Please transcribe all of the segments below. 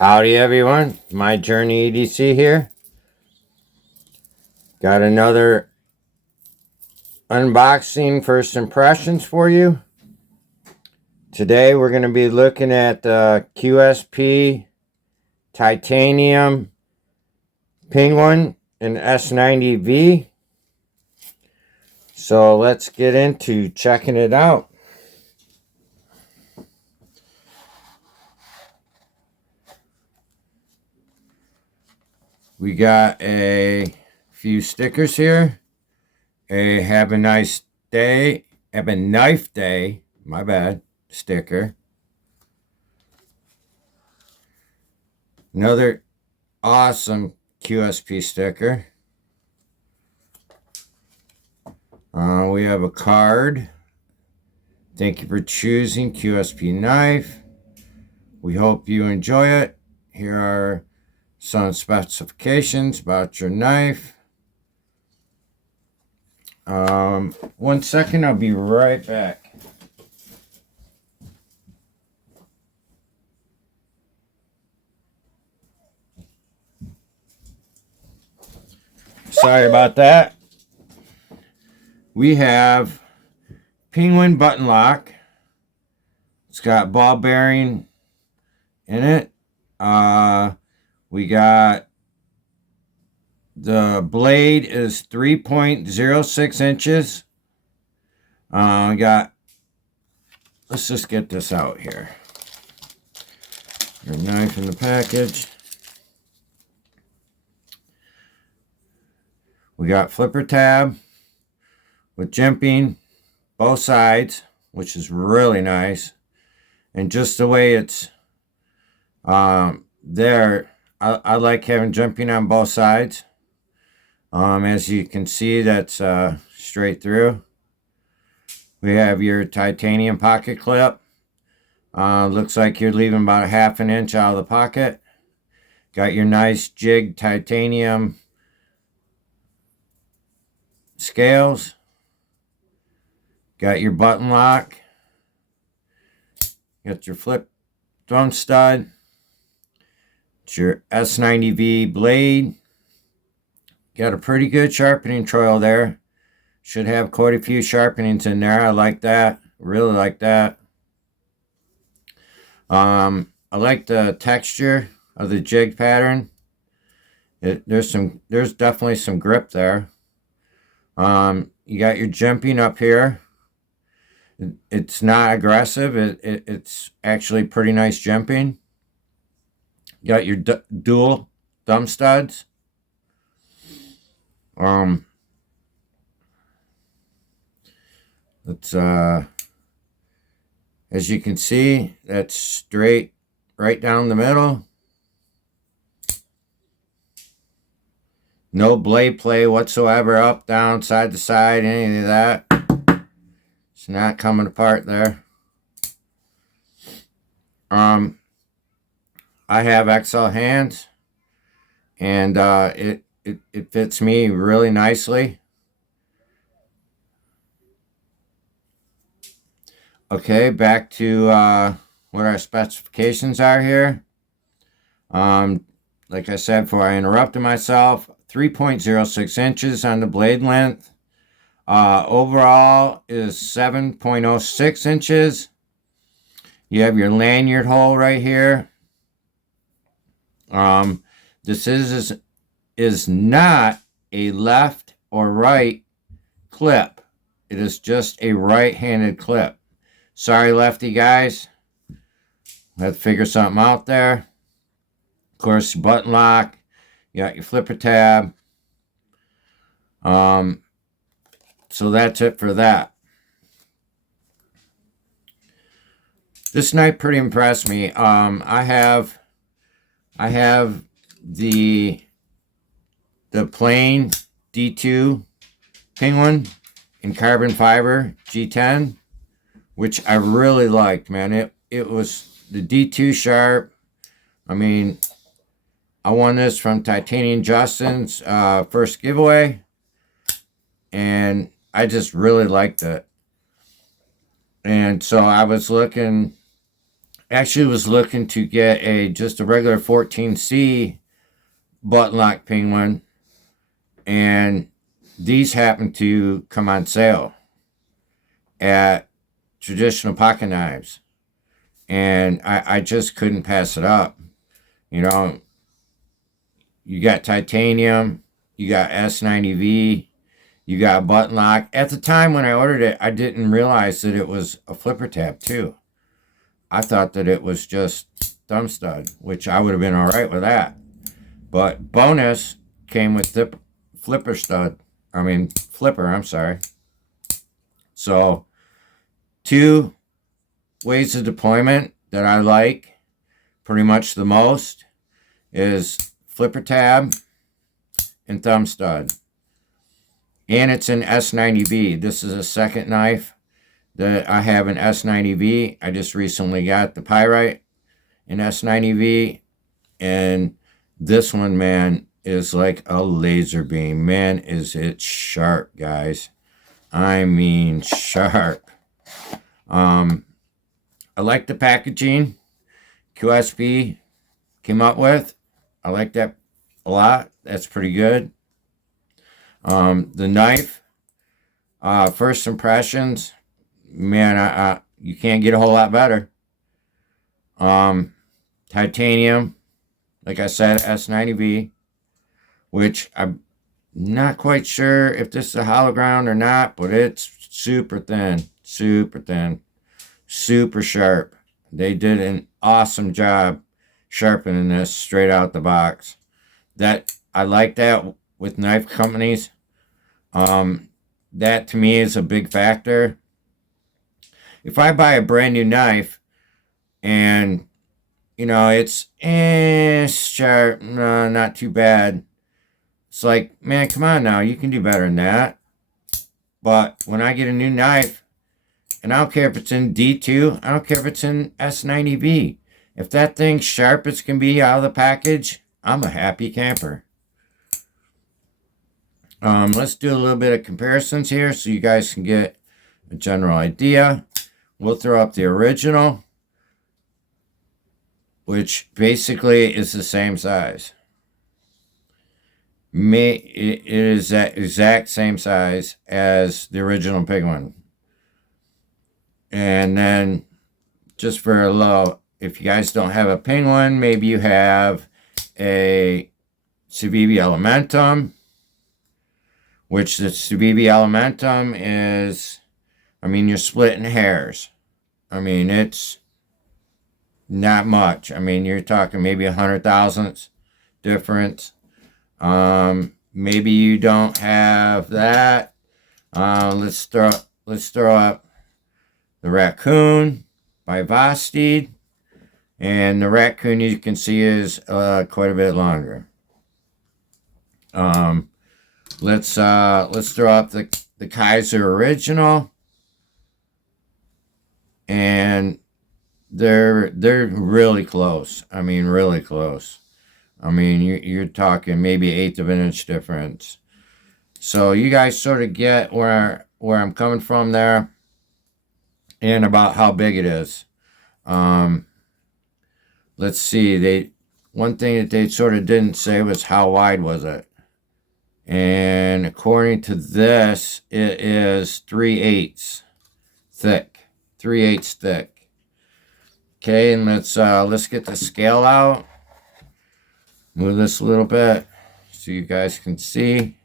Howdy everyone, my Journey EDC here. Got another unboxing first impressions for you. Today we're going to be looking at the QSP titanium penguin and S90v. So let's get into checking it out. We got a few stickers here. A have a nice day, have a knife day, my bad, sticker. Another awesome QSP sticker. We have a card. Thank you for choosing QSP knife. We hope you enjoy it. Here are some specifications about your knife. 1 second, I'll be right back. Sorry about that. We have penguin button lock. It's got ball bearing in it. We got the blade is 3.06 inches. We got, let's just get this out here. Your knife in the package. We got flipper tab with jimping both sides, which is really nice. And just the way it's there, I like having jimping on both sides. As you can see, that's straight through. We have your titanium pocket clip. Looks like you're leaving about 1/2 inch out of the pocket. Got your nice jig titanium scales. Got your button lock. Got your flip thumb stud. It's your S90v blade. Got a pretty good sharpening choil there. Should have quite a few sharpenings in there. I like that. Really like that. I like the texture of the jig pattern. There's definitely some grip there. You got your jimping up here. It's not aggressive. It's actually pretty nice jimping. You got your dual thumb studs. Let's as you can see, that's straight right down the middle. No blade play whatsoever, up, down, side to side, any of that. It's not coming apart there. I have XL hands, and it fits me really nicely. Okay, back to what our specifications are here. Like I said before I interrupted myself, 3.06 inches on the blade length. Overall is 7.06 inches. You have your lanyard hole right here. This is not a left or right clip. It is just a right-handed clip. Sorry, lefty guys. Let's figure something out there. Of course, your button lock. You got your flipper tab. So that's it for that. This knife pretty impressed me. I have the plain D2 penguin in carbon fiber G10, which I really liked, man. It was the D2 sharp. I mean, I won this from Titanium Justin's first giveaway, and I just really liked it. And so I was looking actually was looking to get just a regular 14C button lock penguin, and these happened to come on sale at traditional pocket knives, and I just couldn't pass it up. You know, you got titanium, you got S90V, you got a button lock. At the time when I ordered it, I didn't realize that it was a flipper tab too. I thought that it was just thumb stud, which I would have been all right with that. But bonus came with the flipper stud. Flipper, I'm sorry. So, 2 ways of deployment that I like pretty much the most is flipper tab and thumb stud. And it's an S90V. This is a second knife that I have an S90V. I just recently got the Pyrite in S90V. And this one, man, is like a laser beam. Man, is it sharp, guys. I mean sharp. I like the packaging QSP came up with. I like that a lot. That's pretty good. The knife, first impressions, man, you can't get a whole lot better. Titanium, like I said, S90V, which I'm not quite sure if this is a hollow ground or not, but it's super thin, super sharp. They did an awesome job sharpening this straight out the box. That I like that with knife companies. That to me is a big factor. If I buy a brand new knife and it's sharp, no, not too bad. It's like, man, come on now, you can do better than that. But when I get a new knife, and I don't care if it's in D2, I don't care if it's in S90V. If that thing's sharp as can be out of the package, I'm a happy camper. Let's do a little bit of comparisons here so you guys can get a general idea. We'll throw up the original, which basically is the same size. It is that exact same size as the original penguin. And then, just for a low, if you guys don't have a penguin, maybe you have a Civivi Elementum, which the Civivi Elementum is, you're splitting hairs. It's not much. You're talking maybe 100 thousandths difference. Maybe you don't have that. Let's throw up the Raccoon by Vosted. And the Raccoon, you can see, is quite a bit longer. Let's throw up the Kaiser original. And they're really close. Really close. You're talking maybe 1/8 of an inch difference. So you guys sort of get where I'm coming from there, and about how big it is. Let's see. One thing that they sort of didn't say was how wide was it. And according to this, it is 3/8 thick. 3/8 thick. Okay, and let's get the scale out. Move this a little bit so you guys can see.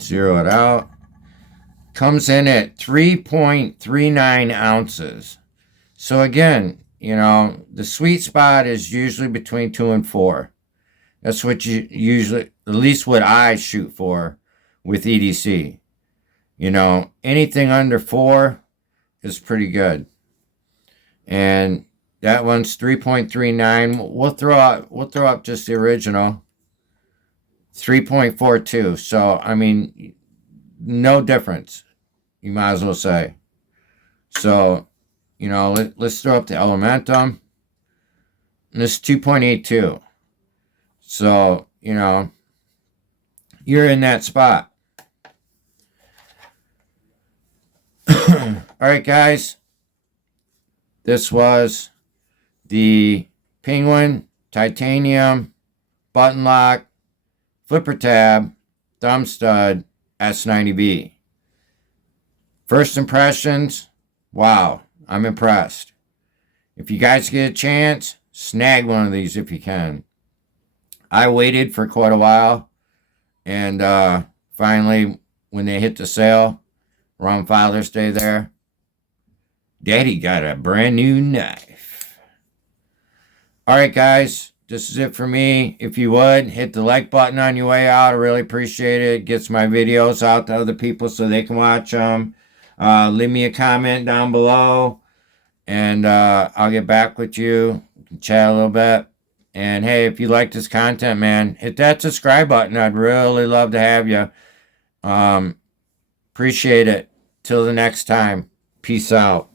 Zero it out. Comes in at 3.39 ounces. So again, the sweet spot is usually between 2 and 4. That's what you usually, at least what I shoot for with EDC. Anything under 4 is pretty good. And that one's 3.39. We'll throw up just the original. 3.42. So no difference. You might as well say. So, let's throw up the Elementum. And this is 2.82. So, you're in that spot. All right, guys. This was the Penguin Titanium Button Lock Flipper Tab Thumb Stud S90v. First impressions, wow, I'm impressed. If you guys get a chance, snag one of these if you can. I waited for quite a while, and finally, when they hit the sale around Father's Day there, Daddy got a brand new knife. Alright guys, this is it for me. If you would, hit the like button on your way out. I really appreciate it. It gets my videos out to other people so they can watch them. Leave me a comment down below, and I'll get back with you. We can chat a little bit. And hey, if you like this content, man, hit that subscribe button. I'd really love to have you. Appreciate it. Till the next time. Peace out.